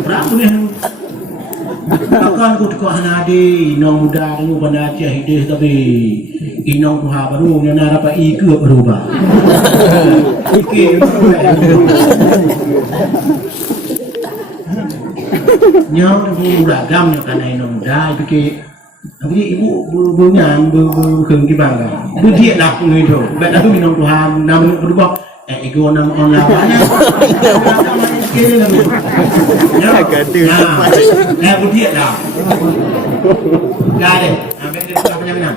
Berapa ni? Akan ku teko hanade inong muda tu bana cia hidup tapi inong tuha baru nyana dapat ikut berubah. Okey. Nyong tu beragam nyok kana inong muda fikir tapi ibu bunyan berkeung di bangga. Bu dia lah pun itu. Baik aku inong tuha nama berubah ego nama orang lawan. Kira lah. Ya, gaduh. Budiak dah. Dah ada. Ambil dia tak macam-macam.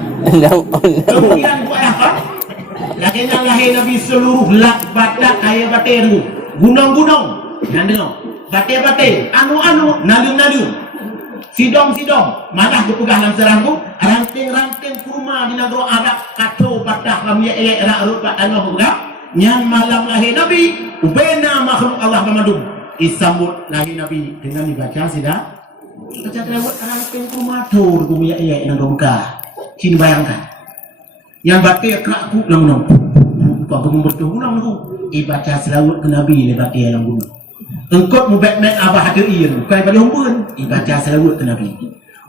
Kemudian buat apa? Lagi yang lahir Nabi seluruh lak batak air batir tu. Gunung-gunung. Yang dengar. Batir-batir. Anu-anu. Nalung-nalung. Sidong-sidong. Malah aku pegang dalam serangku. Ranting-ranting kurma di negara Arab. Kacau batak kami ayat rak-ruk kat tanah pegang. Yang malam lahir Nabi ubena makhluk Allah memadum disambut lahir Nabi dengan dibaca sudah baca lewat ranting kumatur gumia iya nang dongka cin bayangkan yang batik keraku nang nang apa gunung bertuh nang nang ibaca selawat ke Nabi ni batik nang gunung engkau mubek-mek abah ada ieu kai pada humbun ibaca selawat ke Nabi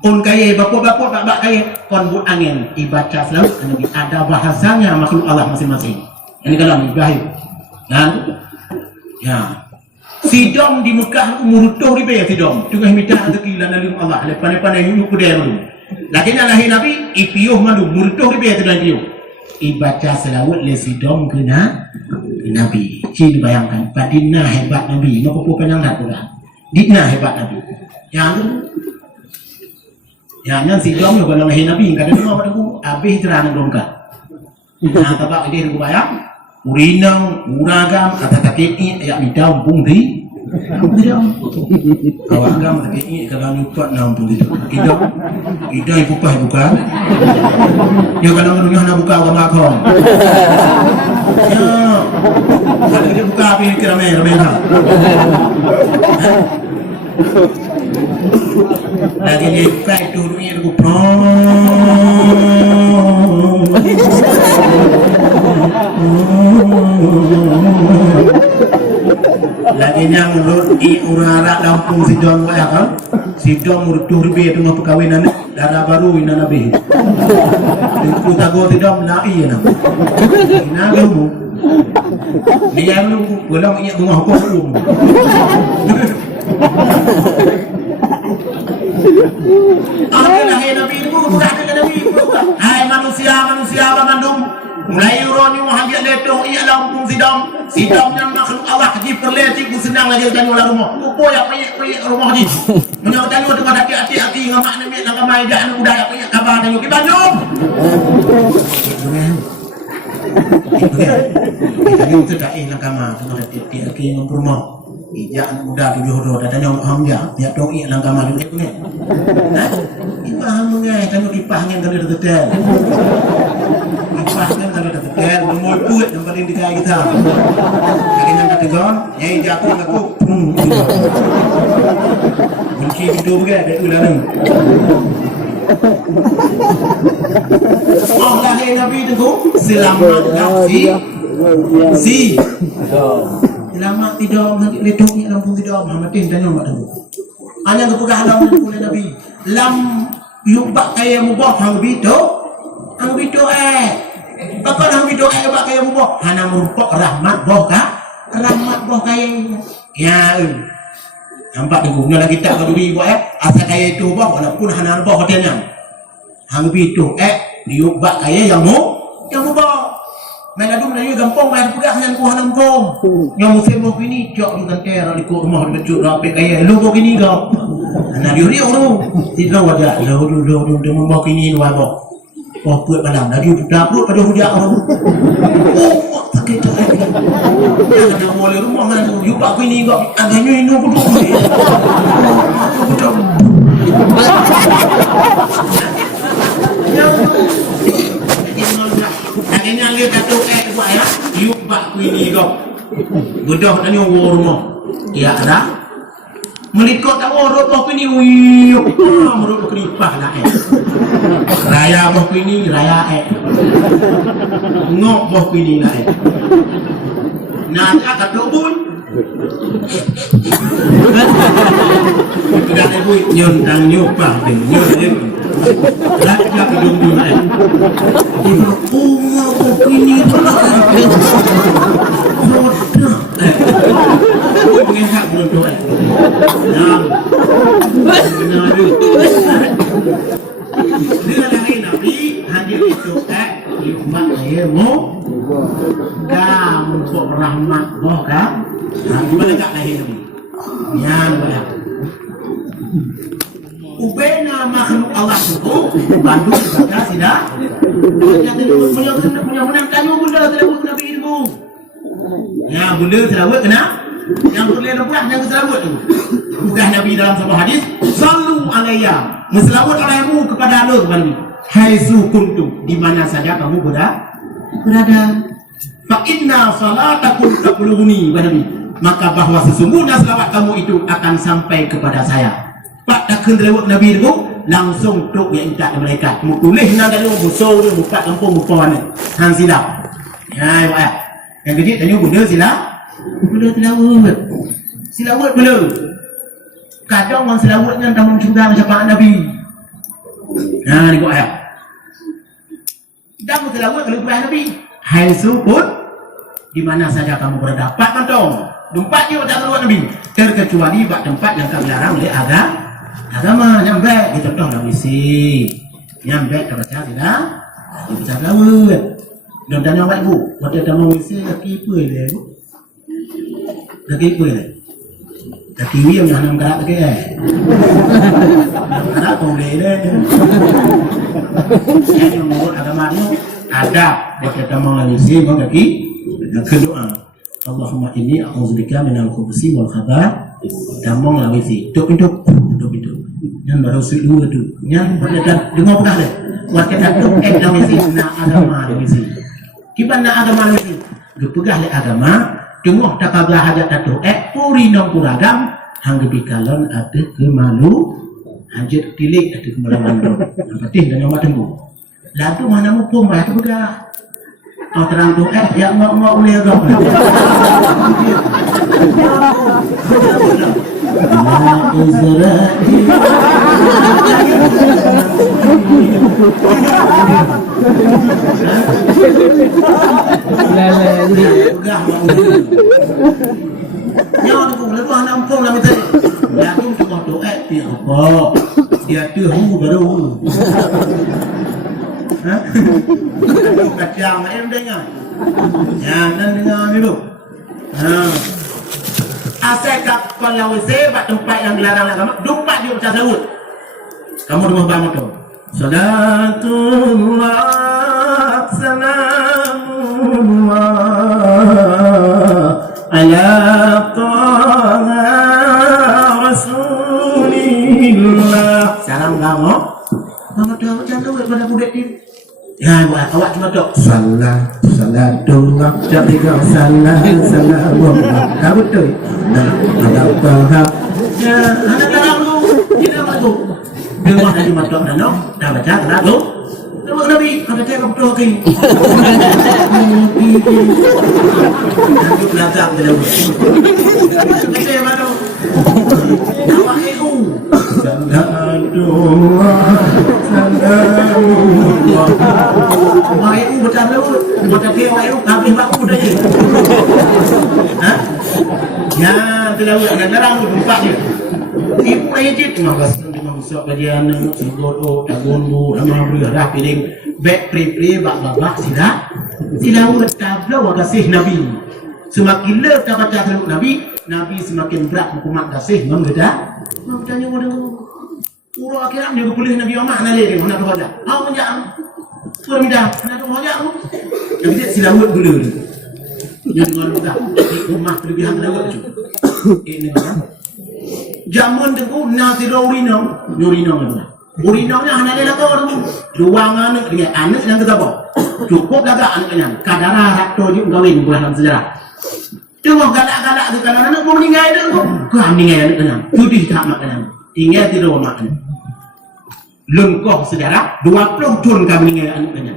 on kaya bapot-bapot bak kaya kon but angin ibaca selawat ke Nabi ada bahasanya makhluk Allah masing-masing. Ini kalau bahaya. Dan ya. Sidom di Mekah murutuh ribe sidom. Tengah minta rezeki dan nalim Allah. Lepas-lepas hidup kedai dulu. Lagi nak lahir Nabi, ipiuh malu murutuh ribe tu dan dia. Ibaca selawat le sidom kena Nabi. Cik bayangkan, padina hebat Nabi. Maka pun panjang dah pula. Dina hebat Nabi. Yang sidom kalau lahir Nabi, kadang-kadang apa tu? Habis terang dongkak. Nah, tabak dia aku bayang. Urinang, uragam, kata kaki ayat midau bungri. Awak agam kaki kalau nyupat nampun itu. Ida ibu pah buka. Ya kalau dunia nak buka awak makon. Ya, kalau dia buka api ramai lah. Lagi dia buka itu dunia aku lagi yang mulut di urara Lampung Sidong ya kan Sidong murutuh ribe itu mah perkawinan darah baru ina nabi itu tago Sidong nabi ya nama kamu dia lu belum ingat bunga hukum Allah nabi itu bukan nabi hai manusia pemandung mulai uroni muhajir letong ia Lampung Sidong yang makhluk Allah di perleti ku senang lagi dan ulah rumah upo ya pi rumah di menyau tanu tu pada hati-hati ngamak nami lang kamai dak anu budaya pi kabar tanu di Bandung kita itu dak lang kamar tu pada tiap ki rumah ija muda 7 ro dak tanu hamja ya dong i lang kamar ni ni ha imah mengai tanu kipah ngen kada tetel bahkan kalau ada tetel memulput yang paling dikai kita lagi yang kategon nyai jatuh aku mungkin hidup ke ada ulang Allah lahir Nabi itu selamat nafsi selamat tidak letungnya Lampung tidak Muhammadin dan Muhammad itu hanya kepegah Lampung oleh Nabi lam yubak kaya mubah hang bido bakal hang bido bak kaya mubah hana merupak rahmat boh kaya ya nampak dengunya lagi tak kedui buat asal kaya itu boh walaupun hana boh katanya hang bido yubak kaya yang mubah main adu Melayu gampang main pegang dengan ku hanam kom yang musim mau kini jok dengan kera di rumah di becut rapi kaya lu kau kini kau nah dia lu tidak wajah lu dia mau kini lu apa oh buat malam lagi budak pada hujak orang oh sakit sakit jangan boleh rumah mana you pak kini kau agaknya ini aku betul akhirnya dia kata buat ya yuk bak ku ini kau bedah tanya rumah Ya lah. Melikot tak urut boh kini uyuk. Merut kini pah lah Raya boh kini raya Ngok boh kini lah Nanti akan dobun. Tidak ada buat nyon tang nyopang nyon je. Lah dia kedung tu lah. Ibu umur boh kini pula. Bodoh. Menghak belum doa. Nah, benar tu. Dia lagi Nabi hadir itu umat saya mau kamu untuk rahmat boh kan? Gimana tak lahir Nabi? Yang banyak. Ubena makhluk Allah itu bandung kata tidak. Punya menang kayu bunda telah Nabi itu. Ya bunda telah buat kena. Yang boleh lepas yang selawat tu. Bukan Nabi dalam sebuah hadis, sallu alayya, berselawat olehmu kepada Allah Nabi. Haitsu kuntum, di mana saja kamu berada. Fa inna salatakum tablughuni Nabi. Maka bahwa sesungguhnya selawat kamu itu akan sampai kepada saya. Pak tak kelewat Nabi itu langsung truk yang tak mereka. Mutulih nak ada musuh dia buka kampung bukan hang silap. Ya, ya. Yang kecil tanya bunda silap. Benda selawat. Selawat benda. Kadang orang selawatnya tak mencurang syafaat Nabi. Nah, ni buat ayat. Dan selawat kalau kepada Nabi. Hai suput. Di mana saja kamu berada. Pak kantong. Tempat dia tak keluar Nabi. Terkecuali buat tempat yang kami larang oleh agama. Nyampe. Kita contoh Nabi si. Nyampe terbaca tidak. Dia baca selawat. Dan tanya awak ibu. Waktu dia mau isi kaki apa dia ibu? Kaki apa ni? Kaki yang hanam karak kaki karak boleh deh. Yang menurut agama ni ada kita mengisi kaki kedua. Allahumma inni a'udzubika minal khubuthi wal khabath. Damong lawisi. Duk. Yang baru dua tu. Yang pada dengar pernah deh. Waktu duk lawisi na agama lawisi. Gimana agama lawisi? Gepegah le agama. Tengok tak kablah hajat datuk puri nong kuragam hangga bikalon ada kemalu hajat tilik ada kemaluan dong penting dan yang tunggu lalu mana mu pun bayar juga terang tu ya mau boleh agam Nyawa tu lepas nak ampun lah minta. Dia tu tengok doa dia apa? Dia tu hu baru. Ha? Kacang em dengar. Jangan dengar ni tu. Ha. Asal kalau sebab tempat yang dilarang agama, tempat dia baca Daud. Kamu dengar banget tu. Salatullah salamullah ala taha rasulillah. Salam kamu. Kamu tahu macam tu pada budak ni. Ya, awak cuma dok salatullah jadikan salamullah. Kamu betul. Nah, ada apa? Ya, anak dalam tu. Kita malu. Dengar dari mata dano, dah baca tak tu? Dengar Nabi, kata cakap betul ke? Nanti belakang dalam. Kita mana? Awak itu. Salamullah. Awak itu baca dulu. Baca dia awak itu habis baku dah je. Hah? Ya, tidak ada larang tempat dia. Ibu ayat maka masuk kajian segodo tabundu nama beri dah piring bek pri bak sila ulat tabla wa kasih Nabi semakin le ta baca teruk Nabi semakin berat hukumat kasih membeda tanya pada uru akhirat ni boleh Nabi mana le dia nak baca menjam pun dah nak menjam jadi sila ulat gula yang dengan dah rumah kelebihan lewat tu ini jamun tu nasi urino mana? Urino nya hanya lelaki orang tu. Ruangan dengan anak yang kita bawa. Cukup laga anaknya. Kadara rakto juga kawin bukan dalam sejarah. Tengok galak-galak tu kalau anak mau meninggal dah tu. Kau meninggal anak kena. Judi tak mak kena. Tinggal tidur mak kena. Lengkap saudara 20 tahun kau meninggal anak kena.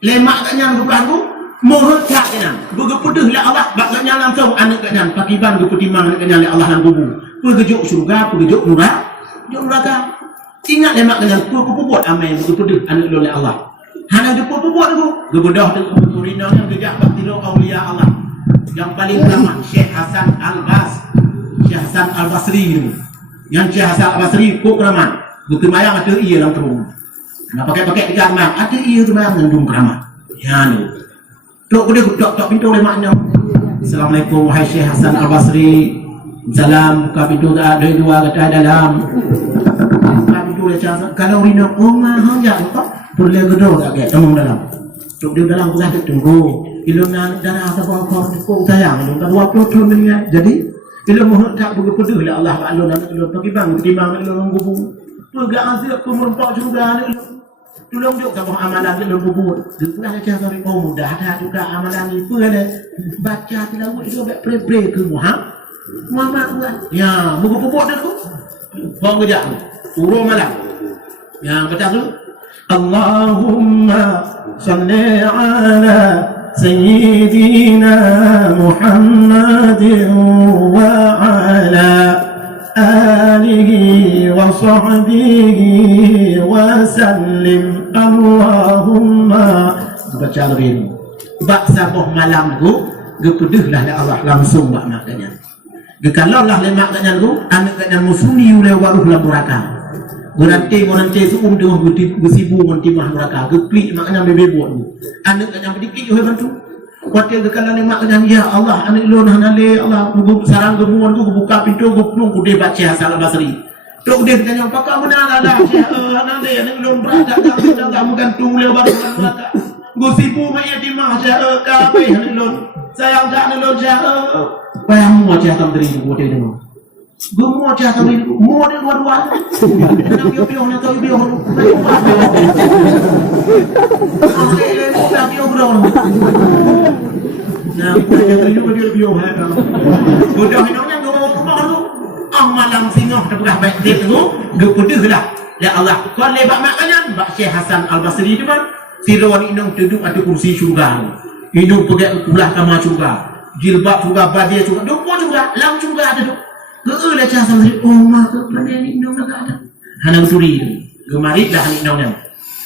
Lemak katnya bukan tu. Mohon tak kena. Bergepedeh lah Allah. Bakatnya langsung anak kena. Pakiban kepetimang anak kena oleh Allah dan kubur. Pergejuk surga, pergejuk neraka. Ingat lemak kena. Pergebuat amal yang bergepedeh anak oleh Allah. Hanya jeput buat tu. Gebedah dengan kurinang yang gejak baktilau awliya Allah. Yang paling utama Syekh Hasan Al-Basri ni. Yang Syekh Hasan Al-Basri kok keramat. Bukti mayang ada ia dalam terung. Nak pakai tiga mayang ada ia tu mayang yang dum keramat. Ya ni. Tok dia tok pintu oleh maknya. Assalamualaikum wahai Syekh Hasan Al-Basri. Salam buka pintu tak ada dua kata dalam. Buka pintu dia cakap kalau rina rumah hang ya apa? Boleh gedor tak ke tengok dalam. Tok dia dalam bukan tunggu. Ilmu darah sabang kau sayang ilmu kan 20 tahun meninggal. Jadi ilmu tak bergepedeh lah Allah Allah dan ilmu pakiban ilmu kubur. Pegak azab pemurpak juga ilmu. Tolong juga kamu amalan ilmu kubur. Dia macam sorry mudah dah juga amalan itu ada. Baca tilawah itu baik pre ke Muhammad kan. Ya, buku kubur dah tu. Kau kerja tu. Urus malam. Yang kata tu Allahumma salli ala Sayyidina Muhammadin wa ala alihi wa sahbihi wa sallim. Allahumma baca lebih. Bak sabuh malam tu gepedeh lah Allah langsung bak makanya. Kalau lah lemak katnya tu anak katnya musuni oleh waruh la neraka. Berante suum dengan bersibu mentimah neraka. Geplik maknanya bebebot tu. Anak katnya berdikik oleh bantu. Waktu kalau lemak katnya ya Allah anak lu nah nale Allah sarang gemuan tu buka pintu gupung kude baca Hasan Al-Basri. Tok dia katanya pakak benar ada Syekh nale anak lu berada dalam gantung oleh waruh la neraka. Gosibu mai timah Syekh ka pai anak lu. Sayang tak anak lu Syekh. Bayang mu aja tak beri buat dia dulu. Gua aja tak beri, mu dia dua-dua. Nak biar nak tahu biar. Asal mu tak biar berapa. Nah, dia biar ada. Sudah hinangnya gua rumah tu. Malam singoh terpegah baik dia tu, gua pedih lah. Ya Allah, kau lebak makanya Mbak Syekh Hasan Al-Basri tu kan. Sirawan inang duduk ada kursi syurga. Hidup pergi kulah kamar syurga. Jilbab juga, badia juga, dopo juga, lam juga ada tu. Lah cakap sama mak badia ni minum nak ada. Hanang suri tu. Gemarit lah minumnya.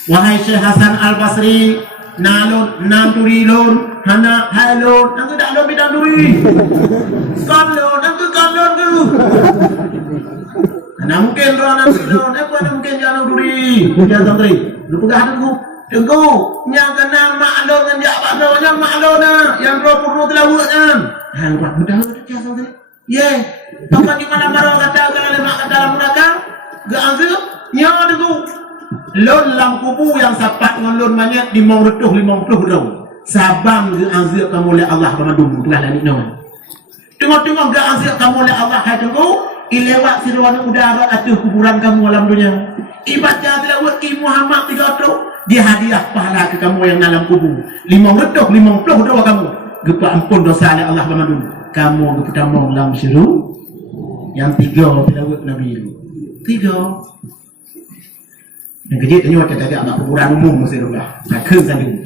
Wahai Syekh Hasan Al-Basri, nalon, turi lon, hana, halon, nang tak lon bidang duri. Kalon, nang kalon tu. Hana mungkin ronan lon, apa mungkin jangan duri. Jangan santri. Lu pegah tu. Tunggu, yang kena maklum dengan jak bakno yang maklum na, yang roh telawaknya. Hang buat mudah tu dia sampai. Ye, apa di mana marah kata kalau lemak kata dalam neraka? Gak angkat, nya tunggu. Lon lam kubu yang sapat dengan lon banyak 50 dah. Sabang gak angkat kamu oleh Allah Ramadhan telah lanit nama. Tengok gak angkat kamu oleh Allah hai tunggu. Ilewat sirwana udara atuh kuburan kamu alam dunia. Ibadah tilawat Ki Muhammad 300. Dia hadiah pahala ke kamu yang dalam kubur 50 doa kamu gepa ampun dosa oleh Allah Ramadhan. Kamu pertama dalam syuru. Yang 3 tilawat Nabi 3. Yang kejit tanya kata agak kuburan umum mesti dah. Takkan tadi.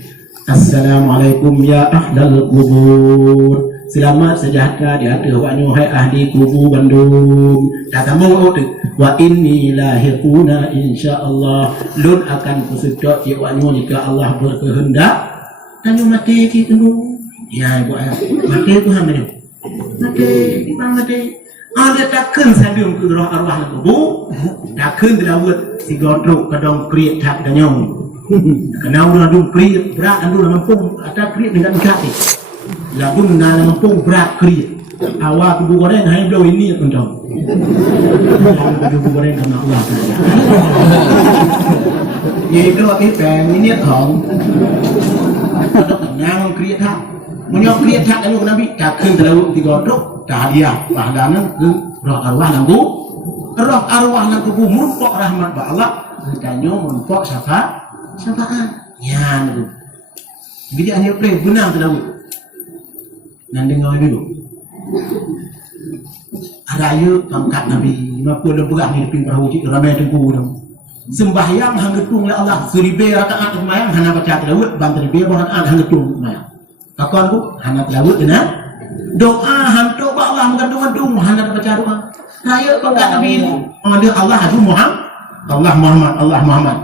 Assalamualaikum ya ahlal kubur. Selamat sejahtera di atas wa'ni hai ahli kubur Bandung. Tak sambung tu. Wa inni lahiquna insyaallah. Lun akan kusedok ya wa'ni jika Allah berkehendak. Tanya mati kita tunggu. Ya ibu ayah. Mati tu hang ni. Mati. Ada takkan sadung ke roh arwah nak kubur. Takkan dilawat si godrok kadang kriat tak danyong. Kena udah dum kriat berat andu lampung ada kriat dengan kaki. Labun na lampung berat kriat. Awak kubu goreng hai blow ini tuan. Kubu goreng kena Allah. Ye itu aku peng ini thong. Nang kriat tak. Menyok kriat tak kalau Nabi takkan terlalu digodok tahdiah pahalana ke roh arwah nanggu. Roh arwah nang kubu mumpok rahmat ba Allah. Danyo mumpok syafaat. Ya niku. Jadi hanya play benar terlalu. Nan dengar dulu. Raya pangkat Nabi maka leberah ni pin perahu cik ramai tengku tu sembahyang hang getung la Allah 1000 rakaat sembahyang hana baca tilawat bantu 1000 rakaat hang getung sembahyang pakon ku hana tilawat kena doa hantu ba Allah mengandung hana baca doa raya pangkat Nabi itu ada Allah adu Muhammad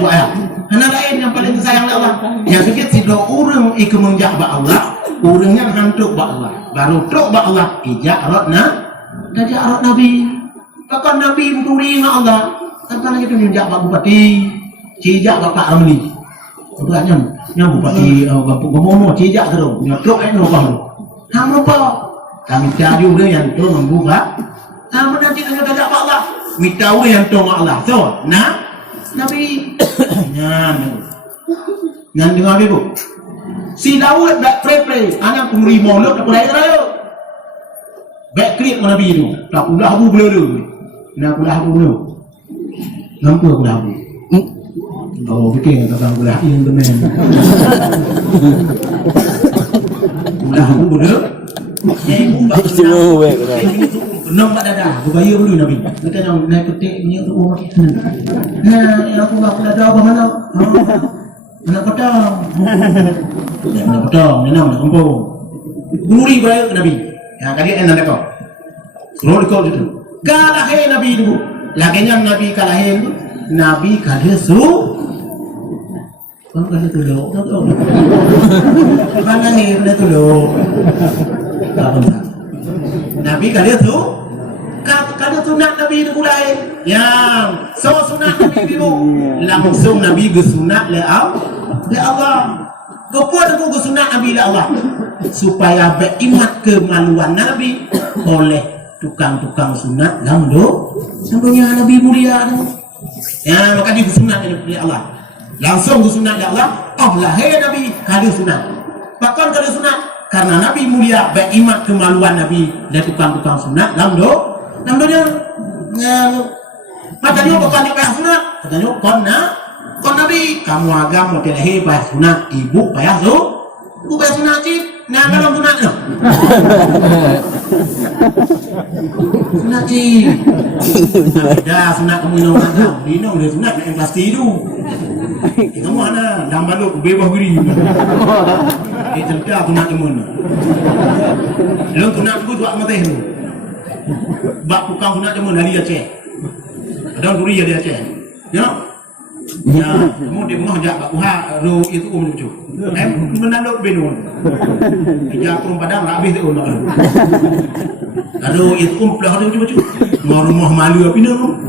buat ayat hana lain yang paling sayang Allah yang sikit si do urang ikut mengjak ba Allah urangnya hantu ba Allah baru tok ba Allah ijak rotna Dajak arah Nabi, bahkan Nabi menguri dengan Allah. Tanpa lagi tu menjak Pak Bupati, cijak Bapak Ramli. Sebenarnya, yang Bupati Bapak Gomono cijak terus, nyotok no bang. Kamu apa? Kami cari dia yang tu membuka. Kamu nanti tanya dajak Pak Allah, minta yang tu Allah. So, nah, Nabi, nyan dengar ibu. Si Dawud back pray, anak pemberi molok tak boleh raya. Baik klik dengan Nabi tu. Tak ulah aku belum tu. Nak ulah aku belum. Nampak ulah aku. Oh, fikir tak ulah yang benar. Ulah aku belum. Semua baik. Nampak dadah. Aku bayar dulu Nabi. Kita nak naik petik ni untuk rumah kita. Nah, aku dadah apa mana? Anak potong. Anak potong. Nenang nak kampung. Guri bayar ke Nabi. Yang kali enak kau. Scroll kau itu. Kalahin Nabi itu. Laginya Nabi kalahin. Nabi kalahin su. Kau kalahin tu lo. Mana ni kalahin tu lo. Nabi kalahin tu. Kalahin sunat Nabi itu kalahin. Yang so sunat Nabi itu. Langsung Nabi bersunat le Allah. Kau buat aku bersunat Nabi le Allah. Supaya beringat kemaluan Nabi oleh tukang-tukang sunat lamdonya Nabi mulia tu. Ya, maka dia sunat dari Allah. Langsung sunat dari Allah. Allah hai Nabi kali sunat. Bahkan kali sunat karena Nabi mulia beringat kemaluan Nabi dari tukang-tukang sunat lamdonya katanya bukan dia payah sunat. Katanya kon Nabi kamu agam model payah sunat ibu payah tu. Ibu payah sunat cik. Nah, kalau sunat no. Sunat cik. Dah sunat kamu minum dia sunat yang pasti tu. Kamu mana dah balok bebas geri. Cerita sunat kamu ni. Lu sunat tu buat mati tu. Bak tukang sunat kamu dari Aceh. Ada duri dari Aceh. Ya. Ya, kamu di rumah jak Uha ro itu lucu. Menanduk benun. Dia kurung padang habis tu nak. Ro itu pelah tu lucu. Mau rumah malu apa ni tu?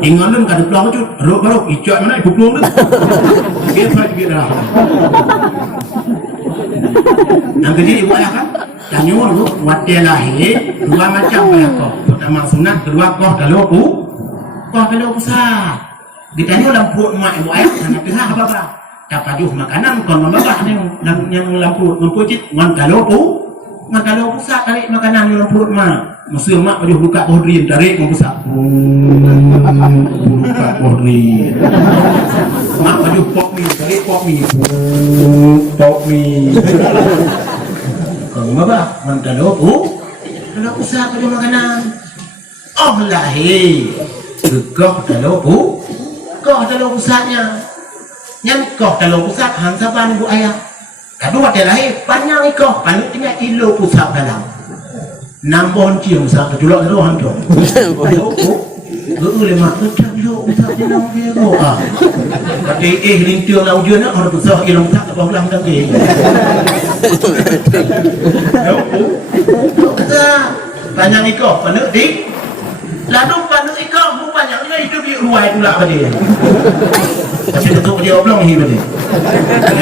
Inganan kada pelah lucu. Ro baru icak mana ibu pelong tu. Dia fight dia dah. Yang jadi ibu ayah kan? Tanya tu watel lahir dua macam banyak kau. Pertama sunat, kedua kau kalau besar. Ditanya lampu mak ibu ayah anak pihak apa-apa tak pajuh makanan kon membabah yang lampu cit ngan kalau pusat tarik makanan yang lampu mak musuh mak pajuh buka pohon tarik membusak buka pohon mak pajuh pok mi tarik pok mi kon membabah ngan kalau pusat pajuh makanan lahir gegah kalau koh dalam pusatnya yang koh dalam pusat hansapan ibu ayah kedua dia lahir panjang ikoh panik tinggal kilo pusat dalam nambon cium pusat terjulak terus hantu lemak terjulak pusat dia nak bego kata lintir lau dia nak orang pusat ilang pusat tak boleh tak ke panjang ikoh panik di lalu panik ikoh banyak ni hidup di ruai pula pada dia. Macam tu dia oblong ni pada.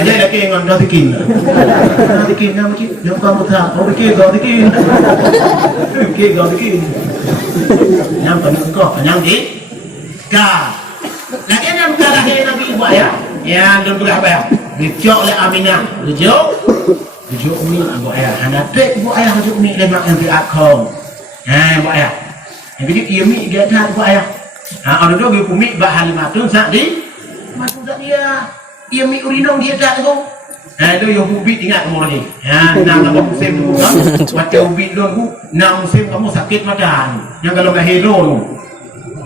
Jadi lagi dengan dah bikin. Dah bikin nama cik. Yang kamu tak. Oh bikin kau bikin. Kau bikin. Yang panik kau yang di. Ka. Lagi yang kala hari Nabi buat ya. Yang dan pula apa ya? Dijuk oleh Aminah. Dijuk ni buat ya. Anak dek buat ayah dijuk ni lemak yang diakau. Buat ya. Yang jadi ia mi dia tak buat ayah. Ada tu dia pumik bah Halimah tu sak di. Masuk tak dia. Ia mi urinong dia tak tu. Itu yang ubit ingat kamu ni. Nak kamu musim tu kan. Macam ubit tu aku, nak musim kamu sakit mata. Yang kalau dah hero tu.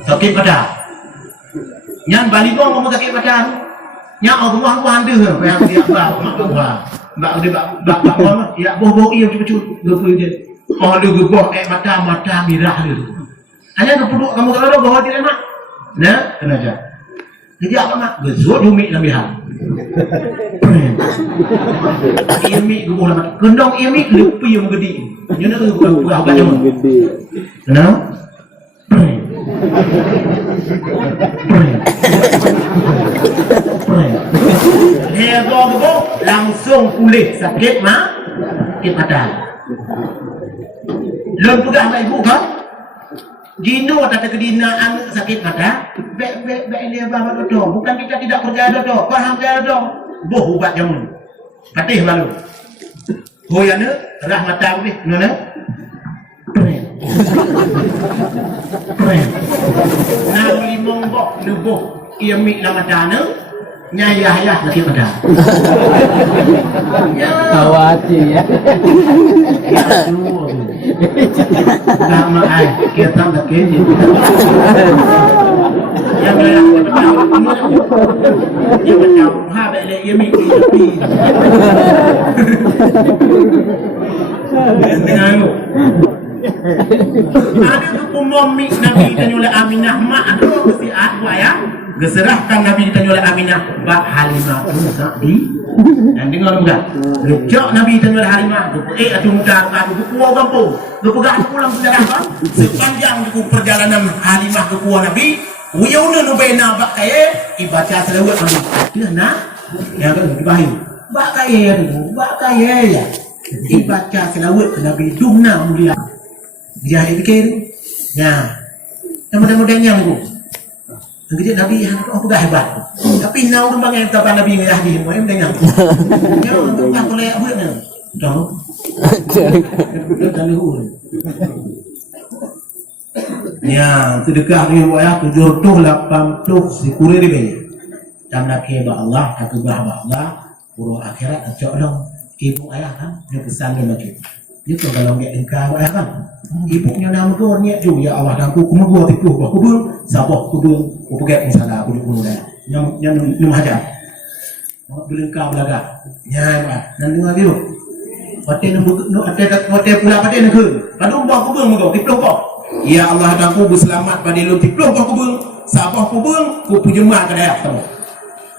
Sakit mata. Yang balik tu kamu sakit mata. Yang Allah aku anda ke. Yang dia bak mak buah. Bak dia bak apa? Ya boh ia cucu gepu dia. Oh dia gebuh mata merah dia. Hanya tu perlu kamu kalau bawa dia mak. Nah, kena aja. Jadi apa mak? Gezut umik nabi hal. Imi gebuh mak. Kendong imi lepi yang gede. Dia nak buah apa macam gede. Nah. Hego langsung pulih sakit mak. Sakit mata. Lem pegang mak ibu kan? Dino tak kedinaan sakit mata, bek dia bawa tu. Bukan kita tidak percaya tu, faham dia tu. Boh ubat jamun. Patih malu. Hoyana rahmatan ni, mana? Nak limong bok lebuh ia mik nama dana nyayah sakit mata. Khawatir ya. Nama ai kita tak kini. Yang lain yang macam ha bele ia mik tepi. Dengar ada tu pemomik Nabi ditanya oleh Aminah mak ada mesti ada ya geserahkan Nabi ditanya oleh Aminah bak Halimah di dan dengar enggak rejak Nabi ditanya oleh Halimah atu muda atu kuah kampung lu pegang pulang sejarah kan sepanjang perjalanan Halimah ke kuah Nabi uyuna nu bena bak kaya ibaca selawat Nabi dia nak yang kan dibahi bak kaya ya ibaca selawat ke Nabi dumna mulia dia fikir ya mudah-mudahan aku kerja Nabi yang aku dah hebat tapi nau rumah yang tapan Nabi yang Yahdi semua yang dengar ya tak boleh buat ni tahu ya sedekah ni ya 780 sikuri ribe dan laki ba Allah aku ba Allah puru akhirat acolong ibu ayah kan dia pesan dia macam itu kalau dia engkau ayah kan ibunya nama kau niat tu ya Allah dan aku gua tipu aku ber sabah aku ber aku pegat salah aku dulu dah yang lu hajar bila engkau belaga ya nanti lagi tu hotel nu hotel pula pada nak ke padu aku ber kau tipu kau ya Allah dan aku berselamat pada lu tipu aku ber sabah aku ber aku pujemak ke dayak tu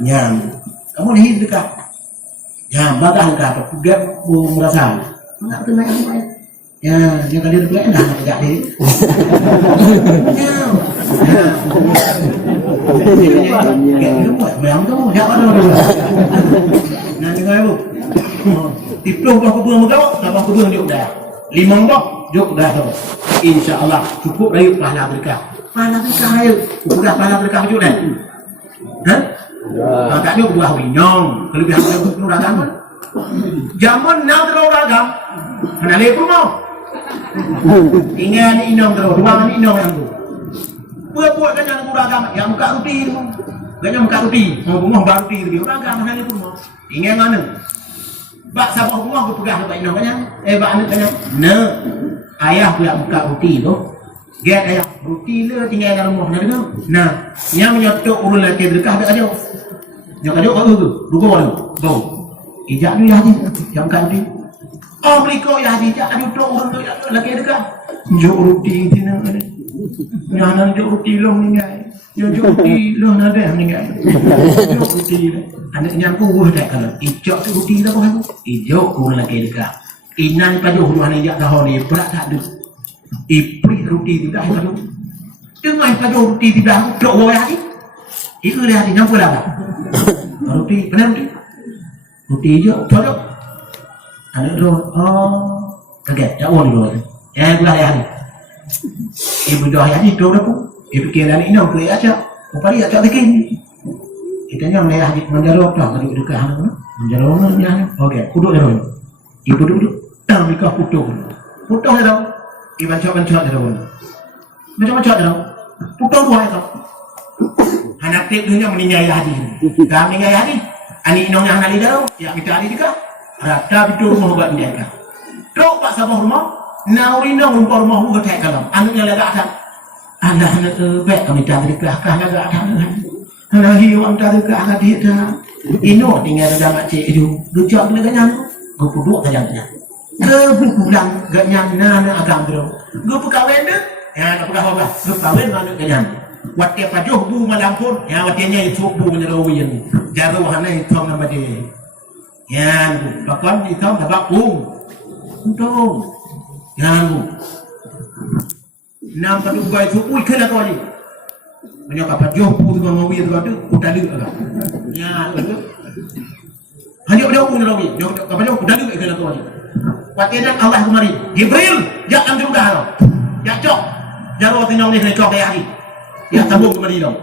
yang kamu ni dekat ya bagah engkau pegat merasa nak tu naik apa ya yang kali dia nak kerja dia ya dia buat memang tu dak ada nak dengar bu tiplong aku buang kau apa aku buang dia dah 5 bak jok dah tu insyaallah cukup layu pahala berkah ayo sudah pahala berkah juga dah ha tak jok buah winyong kelebihan aku nur agama zaman nak teroragam kena lepas mau ingat inong terus dua inong yang tu buat kan yang beragam yang muka roti tu kan yang muka roti mau rumah baru roti tu beragam hal itu mau ingat mana bak sabah rumah aku pegang bak inong kan bak anak kan ne ayah pula muka roti tu get ayah roti le tinggal dalam rumah nak dengar nah yang menyotok urun laki berkah dak ada yang ada apa tu dua bau ijak tu Yahdi yang kan di Amerika Yahdi ijak ada tu orang tu lagi dekat jok roti tina ada nyana jok roti long ni ngai jok roti long ada ni ngai jok roti anak nyampu buh dak kalau ijak tu roti dah buah ijak orang lagi dekat inan pajuh ruan ijak dah ni berat tak ada ipri roti tu dah pajuh dengan pajuh roti tu dah jok buah Yahdi itu dia Yahdi nyampu dah roti benar roti roti hijau, cocok. Anak tu, kaget, jauh ni dulu. Pula ayah ni. Ibu dah ayah ni, tu dah pun. Ibu kira ni, nak beli aja. Apa dia tak bikin? Kita ni orang ayah ni menjaruh tak? Kalau duduk ke mana? Menjaruh mana ni? Okey, duduk dah dulu. Ibu duduk, tak mereka putus. Putus dah tahu. Ibu bancak dah dulu. Macam-macam dah tahu. Putus dua dah tahu. Anak tip tu yang meninggal ayah ni. Dah meninggal ayah ni. Ani inong yang nali dah, ya kita ali dika. Rata bitu rumah buat dia kan. Tok pak sabah rumah, nauri nong rumah buat tak kalam. Anaknya lega akan. Anak anak baik kami cari kelakar lega akan. Anak hiu antara ke akan dia dah. Ino tinggal dalam macam itu. Lucu aku lega nyan. Gue puduk saja nyan. Gue pulang gak nyan nana agam tu. Gue perkahwin dah. Ya, nak perkahwin apa? Gue perkahwin mana nyan. Waktu pajuh bu malam pun, ya waktunya itu bu menyerawian. Jaruh hana hitam nama dia. Ya, pakon hitam dapat bu. Untung. Ya, nam padu gay tu, ui kena kau ni. Menyokap pajuh bu tu mengawi tu ada, udah lu agak. Ya, itu. Hanya dia bu menyerawi. Nyokap pajuh udah lu kena kau ni. Waktunya Allah kemari. Jibril, jangan juga lo. Ya cok. Jaruh tinjau ni kena cok kayak hari. Ya tabung kembali dong.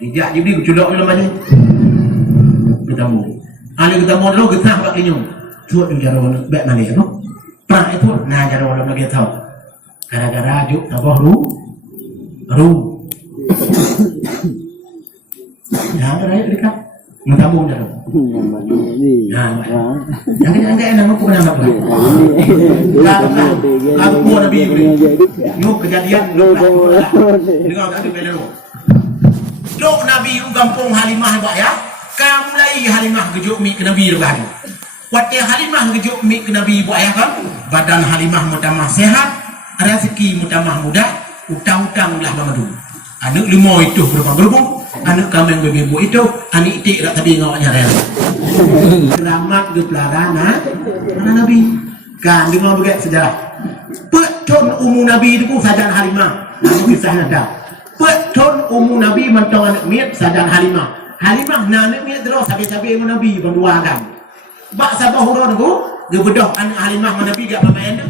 Tidak Jibril culok dalam baju. Ketemu. Ali ketemu dulu getah pak kenyum. Tuat dia jarawon baik mana tu? Perang itu nah jarawon lagi tahu. Gara-gara juk tabah ru. Ya berai dekat. Mentabung dah. Nah, yang enak aku pernah dapat. Kalau gua Nabi ni, nu kejadian dengar tak ada bela. Dok Nabi u kampung Halimah buat ya. Kamu mulai Halimah gejuk mi ke Nabi dah. Waktu Halimah gejuk mi ke Nabi buat ya kan? Badan Halimah mutamah sehat, rezeki mutamah mudah, utang-utang lah mamadu. Anak lima itu berubah-berubah. Anak kami yang berbebo itu, anak itik tak tadi ngawaknya rel. Keramat ke pelarana, mana Nabi? Kan dengar begitu sejarah. Petun umum Nabi itu sajan Halimah. Nabi kisah ada. Petun umum Nabi mentong anak miat sajan Halimah. Halimah anak miat terus sabi-sabi dengan Nabi berduakan. Bak sabah huruf itu, dia bedah anak Halimah dengan Nabi gak pemain tu.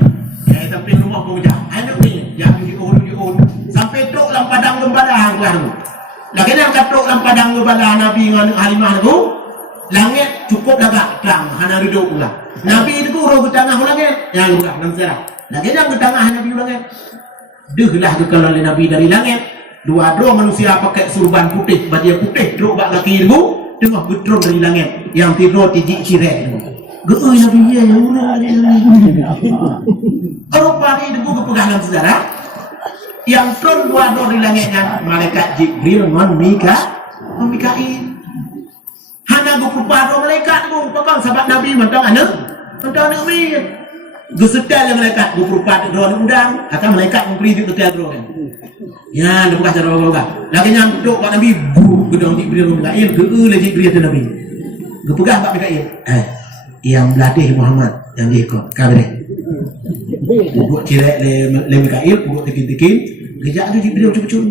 Sampai rumah pemuda. Anak ni, jangan diurut. Sampai tok dalam padang gembala hanglah tu. Lagi nak katuk dalam padang gembala Nabi dengan Halimah tu, langit cukup lagak terang, hana duduk pula. Nabi itu roh ke tengah langit, yang juga dalam sejarah. Lagi nak ke tengah Nabi langit. Dehlah dikala oleh Nabi dari langit. Dua manusia pakai surban putih, baju putih, duk bak laki itu, tengah gedrong dari langit, yang tidur tijik cirek itu. Geui Nabi ya Allah. Rupa ni itu kepegang dalam sejarah. Yang turun dua dari langitnya malaikat Jibril dengan Mikail. Hana gu puparo malaikat gu pegang sahabat Nabi mentang anak mi. Gu setel malaikat gu pupar drone udang kata malaikat memberi setel drone. Ya, dia bukan cara orang. Lagi yang duduk Pak Nabi gedong Jibril Mikail geul Jibril tu Nabi. Gu pegang Pak Mikail. Yang melatih Muhammad yang diikut kabeh. Buat cirek le Mikail, buat tekin-tekin, gejak tu Jibril cucuk.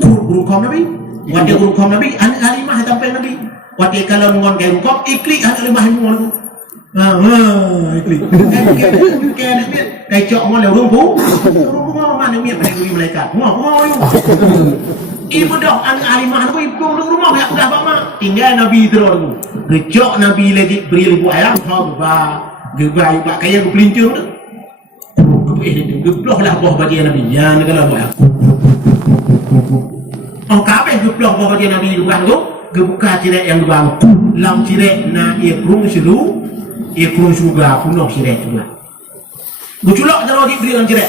Guru kaum Nabi, waktu guru kaum Nabi, anak Halimah sampai Nabi. Waktu kalau ngon kaum kaum iklik anak Halimah ngon. Iklik. Kayak cok mon le rumpu mana miat pada guru malaikat. Mau. Ibu dah anak Halimah tu ibu rumah yak dah mak. Tinggal Nabi terus. Gejak Nabi le Jibril buat ayam khabar. Gebai pak kaya berpelincur tu. Gebloh lah buah bagi Nabi. Ya negara buat. Kabeh gebloh buah bagi Nabi buat tu. Gebuka cirek yang bang. Lam cirek na ia kurung selu. Ia kurung suga punuh cirek tu. Geculak jaro Jibril dalam cirek.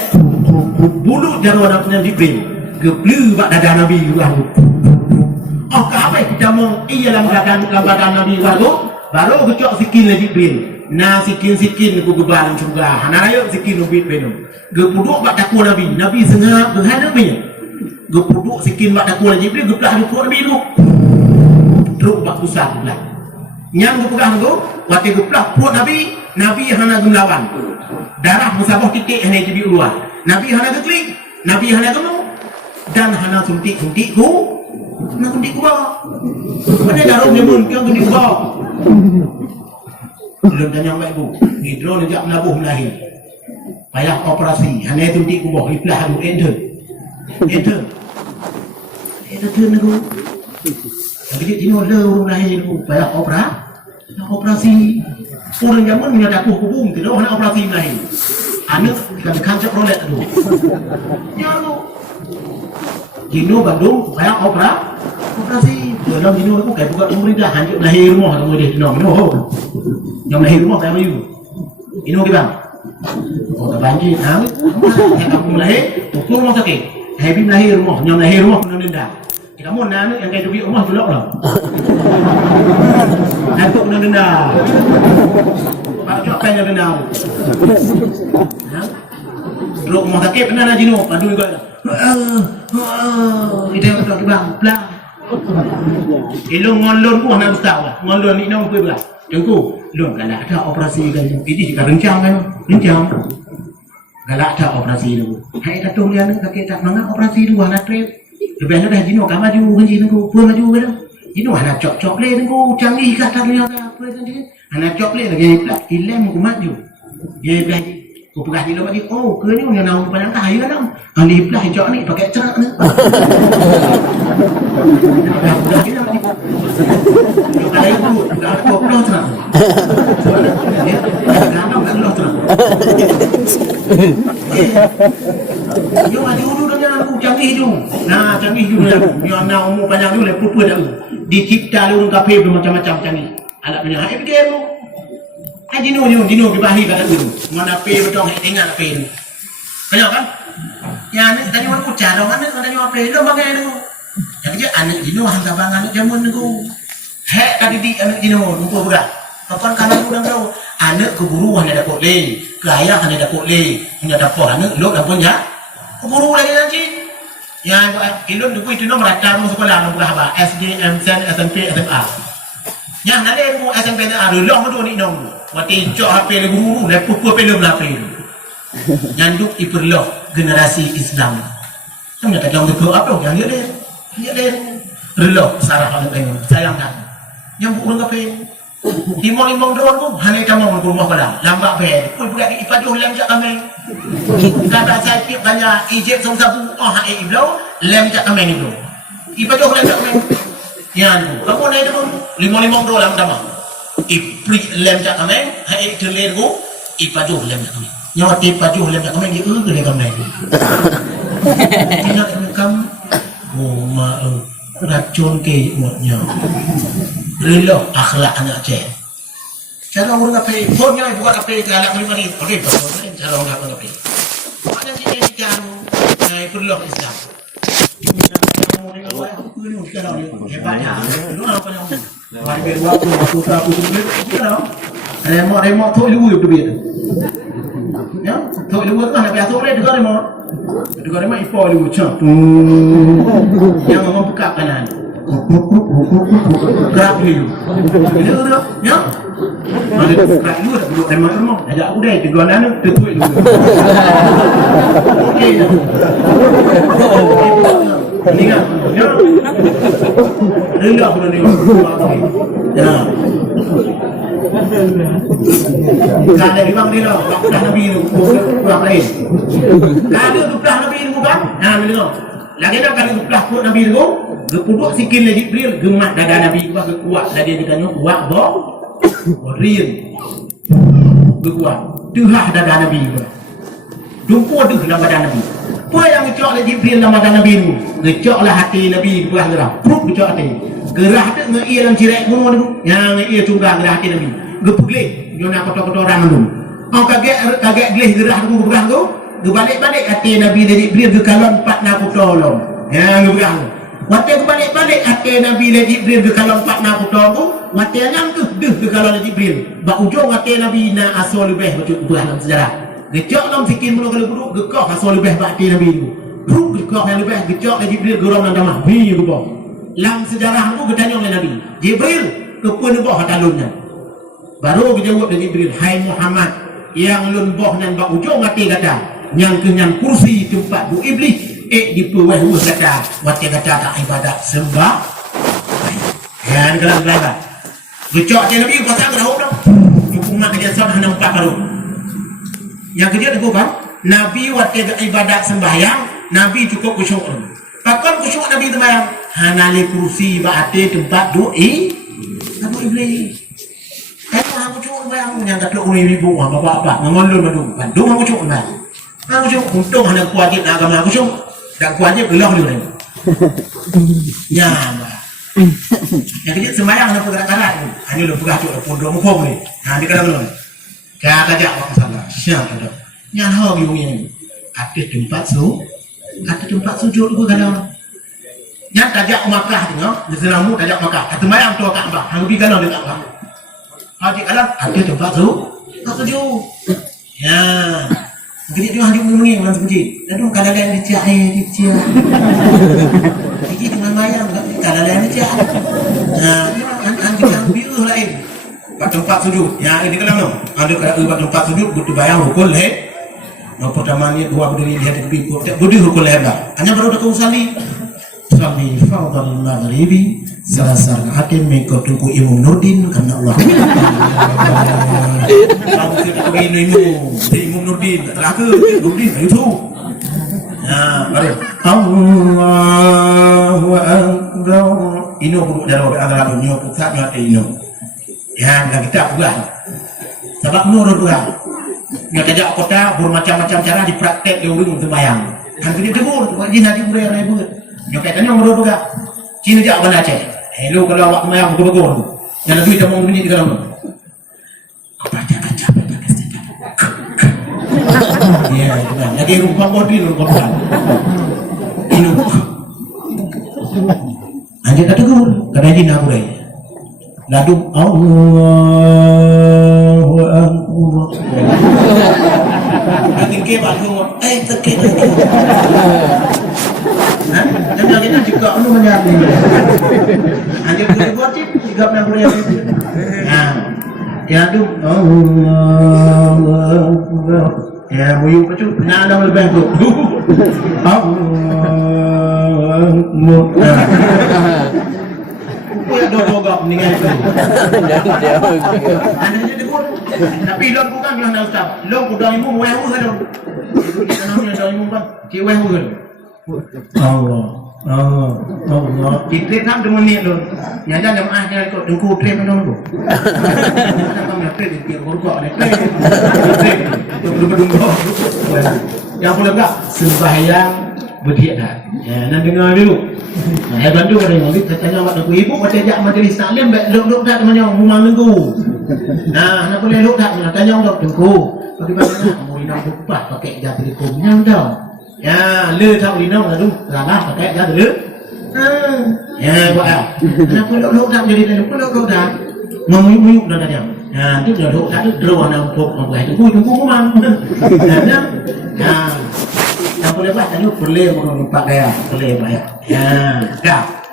Bulu jaro dalam Jibril. Geblu bak dada Nabi buat tu. Kabeh kita mau ia dalam badan Nabi buat tu. Baru gecok sikin le Jibril. Na sikin-sikin ku gebalan surga. Hana ayo sikin ubit benum. Gepuduk bak takwa Nabi. Nabi sengap berhadap ni. Gepuduk sikin bak takwa Jibril geplah dukuk Nabi tu. Truk bak pusat pula. Yang gepegang tu, waktu geplah puak Nabi, Nabi hana gemlawan. Darah musabah titik hana jadi luar. Nabi hana geklik, Nabi hana gemu dan hana suntik-suntik ku. Hana suntik ku bawah. Mana darah nyemun yang suntik ku bawah. Belum tanya baik bu, hidro lejak menabuh melahir. Payah operasi, hanya itu di kubur, iplah aduh, enter tu. Tapi dia tino ada orang lahir tu, payah operasi. Orang zaman punya dakuh kubung, tidak hanya operasi melahir. Anak kan kancak rolet tu. Ya tu. Jino Bandung, payah operasi. operasi dalam dino aku kayak buka pemerintahan je lahir rumah kamu dia dino yang lahir rumah kayak you dino ke bang oh banjir yang kamu lahir ukur rumah sakit habis lahir rumah yang lahir rumah kena denda kamu nana yang kayak duit rumah pulak lah aku kena denda pak cok pengen denda duduk rumah sakit pernah nak dino padu juga kita yang betul bang pelan ilung ngonlon ku anak ustaz lah ngonlon ni nong pula jengku lon kalau ada operasi kan ini juga rencang kalau ada operasi tu hai tak tahu dia nak sakit tak mana operasi tu anak trip lebih dah jino kam maju kan jino pun maju kan jino anak cok le tu canggih kat tak dunia apa kan jino anak cok le lagi plak ilem ku maju ye belah ku pegah jino maju oh ke ni yang nak panjang kai kan ali plak cok ni pakai cerak ni dah kita maju yo kalau itu dah kok lo cerak kan tak lo cerak yo maju dulu dengan aku canggih tu nah canggih tu yo nak umur panjang dulu le pupu dah dicipta lu kafe bermacam-macam canggih alat punya hai fikir lu hai dino ke bahi kata dulu mana pe betul hai tengah pe ni banyak kan ya ni tadi aku cara kan tadi apa lu bagai tu yang je anak dino hang sabang anak jamun tu hai tadi di anak dino lupa berat papan kanan tu dah tahu anak keburu hanya dapat le ke ayah hanya dapat le hanya dapat anak lu dah punya keburu lagi nanti yang ilun tu itu nomor rata mu sekolah mu apa SD MSN SMP SMA yang nale mu SMP SMA dulu mu tu ni dong wati cok HP le guru le pupu pe le blape yang duk iperlo generasi Islam sebenarnya tak jauh ke apa yang dia relo sarah kalau pengen sayangkan yang bukan kafe limong drone tu hanya kamu ke rumah pada lambat pe pun budak ipajuh lem jak kami kata saya tiap banyak ijib song sabu oh hai iblo lem jak kami ni bro ipajuh lem jak kami yang kamu naik tu limong drone lam sama ipri lem jak kami hai terlen ku ipajuh lem jak kami nyawa ipajuh lem jak kami dia ke dia kami nak kamu oh ma racun ke umurnya relo akhlak anak cek cara orang apa pokoknya buat apa galak ni okey cara orang apa macam sini kita naik perlu Islam hebatnya lu apa yang mari waktu remote thôi lưu được biệt nhá thôi lưu kan ada tu le juga remote ipo lưu chap yang ngomong buka kanan gerak dulu betul ya ada gerak dulu duduk remote rumah ajak aku deh kedua nanu tertuik dulu okey ini kan ya rendah pun ni ya ada imam ni lah dah nabi tu buat lain ada tu dah nabi tu kan nah betul lagi nak kali belah pun nabi tu gepuduk sikit lagi Jibril gemak dada nabi gua kuat lagi dia tanya kuat bo real kuat tulah dada nabi gua dumpu tu dalam badan nabi apa yang ngecok lagi Jibril dalam badan nabi tu ngecoklah hati nabi buah gerah pruk ngecok hati gerah tu ngei dalam cirek bunuh tu yang ngei cunggang gerah hati nabi gepugleh dia nak kotor-kotor orang tu kau kaget geleh gerah tu berang tu gebalik-balik hati nabi dari Jibril ke kalon 4 nak tolong yang berang waktu balik-balik hati Nabi Jibril ke kalau 4 nak putau tu waktu yang tu ke kalau Jibril bak ujung hati Nabi na asal lebih macam dalam sejarah gecok dalam fikir mula kalau buruk gekok asal lebih bak hati Nabi tu buruk gekok yang lebih gecok Jibril gerong dan damah bi gebok dalam sejarah tu ketanya oleh Nabi Jibril kepun boh talunnya baru dijawab dari Jibril hai Muhammad yang lun boh dan bak ujung hati kata yang kenyang kursi tempat bu iblis di puwah kata wati kata tak ibadat sembah yang kelam belaka gecok dia Nabi pasang gerahuk dah hukuman dia sama hanya 4 baru yang kedua tu kan Nabi wati ibadat sembahyang Nabi cukup khusyuk pakon khusyuk Nabi sembahyang hanali kursi baate tempat doi Abu Iblis kalau hang khusyuk sembahyang yang kata orang ibu bapak-bapak ngolon Bandung hang khusyuk sembahyang hang khusyuk untung hanya kuat agama khusyuk dan kuatnya gelah dulu ni. Ya, Yang kecil sembahyang nak pergerakan tu. Hanya lu pegah tu pun dua muka ni. Ha dia kata belum. Kata ajak orang salah. Siap tu. Yang hau biung ni. Ada tempat sujud tu kadang. Yang tajak Makkah tengok, di selamu tajak Makkah. Kata mayang tu Kaabah. Hang pergi kalau dekat Kaabah. Haji kalau ada tempat sujud. Ya. Jadi dia hang menging dalam masjid. Aduh kalau lain dia dia. Jadi dengan mayang kalau lain dia. Nah, hang kita biru lain. Tempat sujud. Ya, ini kalau no. Ada tempat sujud butuh bayang rukun leh. No pertama ni dua berdiri di hadapan pipo. Budi rukun lebar. Hanya baru dak usali. Sami fardal maghribi salasar hakim mengikut tuku Imam Nurdin karena Allah. Kalau kita pergi Imam Nurdin, terakhir Nurdin itu. Nah, baru Allahu Akbar. Ino pun dalam antara dunia pusat nyata ino. Ya, kita buat. Sebab nur buat. Yang tajak kota bermacam-macam cara dipraktek di urung sembahyang. Kan kita tegur, wajib nanti boleh ribut. Yang katanya orang berapa? Cina jak benda Aceh. Hello kalau awak mayang betul-betul. Yang lebih tak mau bunyi di dalam. Baca. Ya, itu kan. Lagi rumpah bodi rumpah. Ini. Anjir tak tegur. Kerana dia nak boleh. Lalu Allahu Akbar. Nanti ke baru. Terkait. Dan lagi nak juga anu menyatu. Anjir boleh buat cip, juga nak boleh. Nah, ya tu, Allah, ya buyu pacu, nak ada lebih tu. Allah, boleh dogok ni kan? Anaknya dia pun, tapi long bukan yang nak ustaz. Long udah ibu wehu kan? Anaknya dah ibu kan, cik wehu kan? Allah. Kita nak demonit tu. Yang dah jemaah dia ikut dengku train tu. Nak kami train dia berbuat ni. Train. Itu berdua. Yang boleh tak sembahyang berdiat. Ya, nak dengar dulu. Hebat tu orang ni tanya awak aku ibu macam ajak majlis taklim lok tak temannya rumah minggu. Nah, nak boleh lok tak tanya orang dengku. Bagaimana kamu nak buat pakai jam telefon yang dah. Ya, le tak boleh nak tu. Salah pakai dah le. Ya, buat ah. Kenapa lok tak jadi lok tak? Menguyuk dah tanya. Ya, tu dah lok tak tu terus nak buat tunggu rumah. Ya. Yang boleh buat tadi boleh menumpak gaya, boleh bayar. Ya, dah.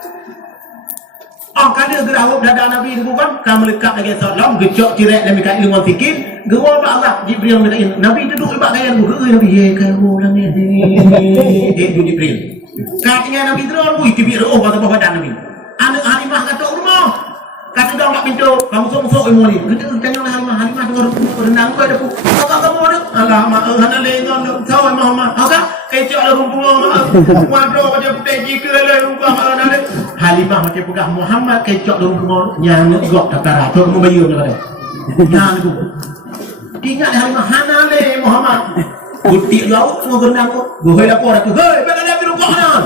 Kada gerawak dada Nabi itu bukan kamu lekat lagi salam gecok cirek dan mikir ilmu fikir gewa Allah Jibril minta Nabi duduk ibak gaya lu Nabi ye kamu lang ni itu Jibril katanya Nabi terus bui kibir kata badan Nabi anak Halimah kata rumah kata dah mak pintu kamu sok ilmu ni kita tanya Halimah dengar renang kau ada kamu ada Allah mak hana lengan kau Muhammad agak kecok ada rumput wadro macam teji ke le rumput ada Halimah macam pegah Muhammad kecok dalam kemon yang ngok takara tu membayar dia kata. Yang tu. Ingat Halimah hanale Muhammad. Butik laut semua berenang tu. Gohoi lapor aku. Hei, bagaimana dia biru kok nah.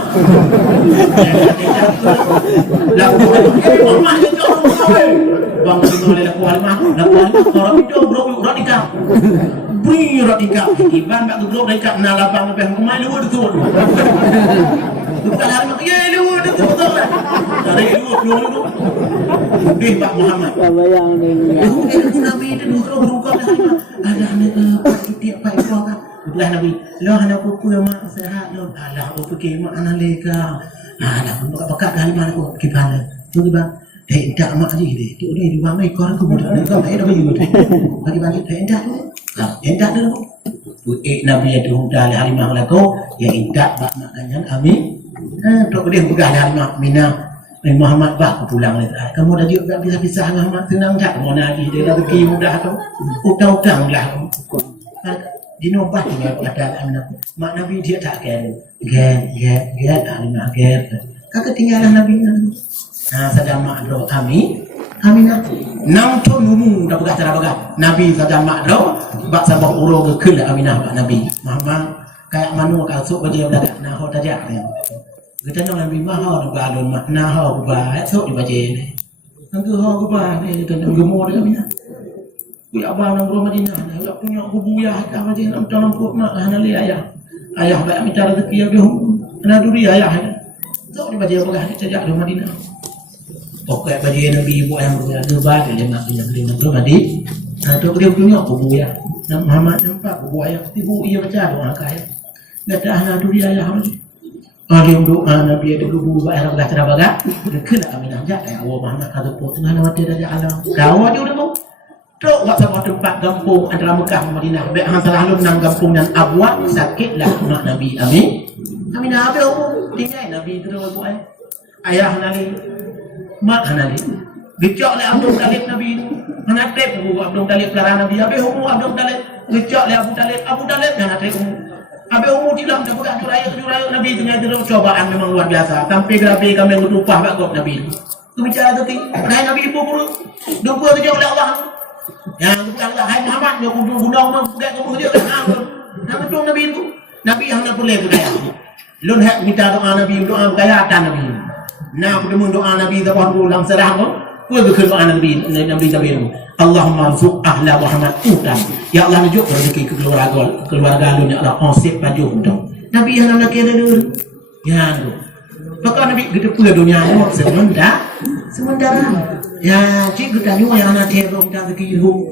Lalu Muhammad kecok rumah. Bang semua le lapor Halimah. Lapor orang itu bro radikal. Beri radikal. Iban bak bro radikal na lapang lebih kemai lu tu. Bukan Halimah. Ye lu tu betul lah. Dari lu tu. Dih Pak Muhammad. Bayang ni. Nabi itu terus berubah Halimah. Ada anak tiap Pak Ibu kan. Belah Nabi. Lah anak pupu mak sehat lo. Alah aku fikir mak anak leka. Alah aku pakat Halimah aku gimana? Tu bang. Tak mak aje dia. Tu ni di mai kau aku budak. Kau tak ada baju tu. Bagi tak. Lah, tak dah. Nabi itu dah Halimah laku. Ya tak bak makanya amin. Tok dia pegah Halimah Mina. Muhammad bah pulang ni. Kamu dah juga pisah-pisah Muhammad senang tak mau lagi dia dah pergi mudah tu. Utang-utang lah. Dino bah tinggal kata anak. Mak Nabi dia tak gen Halimah gen. Kakak tinggalan Nabi kan. Sadam mak do kami nak nam tu mumu dah begat cara begat. Nabi sadam mak do bak sabah uro ke kul Aminah Nabi. Mama kayak manu ka sok baje dah nak ho tajak ni. Kita jangan Nabi mahal balon makna hal kubah esok dibaca ni. Nangku hal kubah ni kita nak gemuk dia mina. Ya abang nang rumah Madinah, ya punya kubuyah kat Madinah dalam kok mak hanali ayah. Ayah baik minta rezeki dia ana duri ayah. Esok dibaca apa sejak di Madinah. Pokok baca Nabi ibu yang berubah dia nak punya tu tadi. Tu dia punya kubuyah. Nak Muhammad nampak kubuyah ibu ia baca doa kaya. Kata ana duri ayah ni. Dia doa Nabi ada kubu baik Allah terabaga. Kena aminah jak ya Allah Muhammad kata pun Tuhan mati dah alam. Kau dia udah mau. Tok kat sebuah tempat kampung antara Mekah dan Madinah. Baik hang selalu nang kampung dan Abwa sakitlah mak Nabi. Amin. Aminah apa umum tinggal Nabi terus buat. Ayah nali mak nali. Gecok le Abdul Talib Nabi. Mana tep Abdul Talib larang Nabi. Apa umum Abdul Talib? Gecok le Abu Talib. Abu Talib mana tep umum. Habis umur tidak dah pegang juraya Nabi dengan terus cobaan memang luar biasa. Sampai gerapi kami ngutupah kat kop Nabi. Tu bicara tu ti. Hai Nabi ibu guru. Dua tu oleh Allah. Yang bukan Allah hai Muhammad dia guna pegang kamu dia kan. Nak betul Nabi itu. Nabi yang nak boleh tu daya. Lun hak minta doa Nabi doa kayatan Nabi. Nah bertemu doa Nabi zaman ulang serah tu. Kau berdoa doa Nabi Nabi. Allahumma arzuq ahla Muhammad utan. Ya Allah najuk rezeki ke keluarga lu ya Allah konsep baju untuk. Nabi yang nak kira dulu. Ya tu. Maka Nabi kita pula dunia ni sementara. Ya cik kita juga yang nak tiada minta rezeki itu.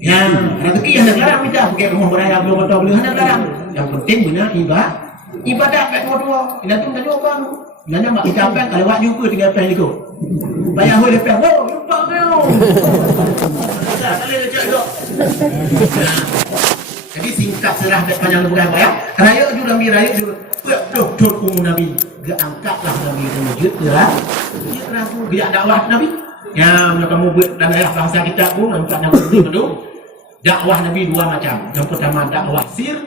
Ya rezeki yang nak larang minta pakai rumah beraya belum betul belum nak larang. Yang penting benar ibadah kat dua-dua. Ina tu nak jawab kan. Nanya mak kita apa kalau awak jumpa dengan apa itu. Bayar boleh lepas. Oh, lupa kau. Tak boleh lecak tu. Jadi singkat serah dan panjang lebar bayar. Raya juga Nabi raya juga. Doh umum Nabi. Geangkatlah Nabi itu wujud gerak. Dia ragu dia dakwah Nabi. Ya, kamu buat dan daerah bangsa kita pun nampak Nabi itu dakwah Nabi dua macam. Yang pertama dakwah sir.